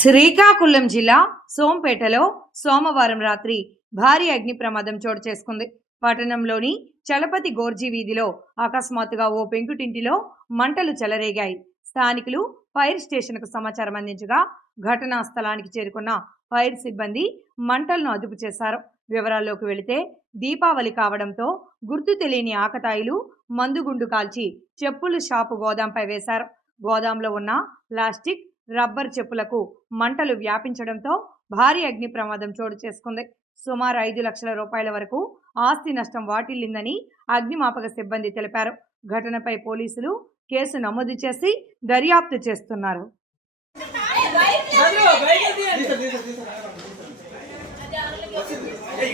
శ్రీకాకుళం జిల్లా సోంపేటలో సోమవారం రాత్రి భారీ అగ్ని ప్రమాదం చోటు చేసుకుంది. పట్టణంలోని చలపతి గోర్జీ వీధిలో అకస్మాత్తుగా ఓ పెంకుటింటిలో మంటలు చెలరేగాయి. స్థానికులు ఫైర్ స్టేషన్కు సమాచారం అందించగా ఘటనా స్థలానికి చేరుకున్న ఫైర్ సిబ్బంది మంటలను అదుపు చేశారు. వివరాల్లోకి వెళితే దీపావళి కావడంతో గుర్తు తెలియని ఆకతాయిలు మందుగుండు కాల్చి చెప్పుల షాపు గోదాంపై వేశారు. గోదాంలో ఉన్న ప్లాస్టిక్, రబ్బర్ చెప్పులకు మంటలు వ్యాపించడంతో భారీ అగ్ని ప్రమాదం చోటు చేసుకుంది. సుమారు 5 లక్షల రూపాయల వరకు ఆస్తి నష్టం వాటిల్లిందని అగ్నిమాపక సిబ్బంది తెలిపారు. ఘటనపై పోలీసులు కేసు నమోదు చేసి దర్యాప్తు చేస్తున్నారు. Hey,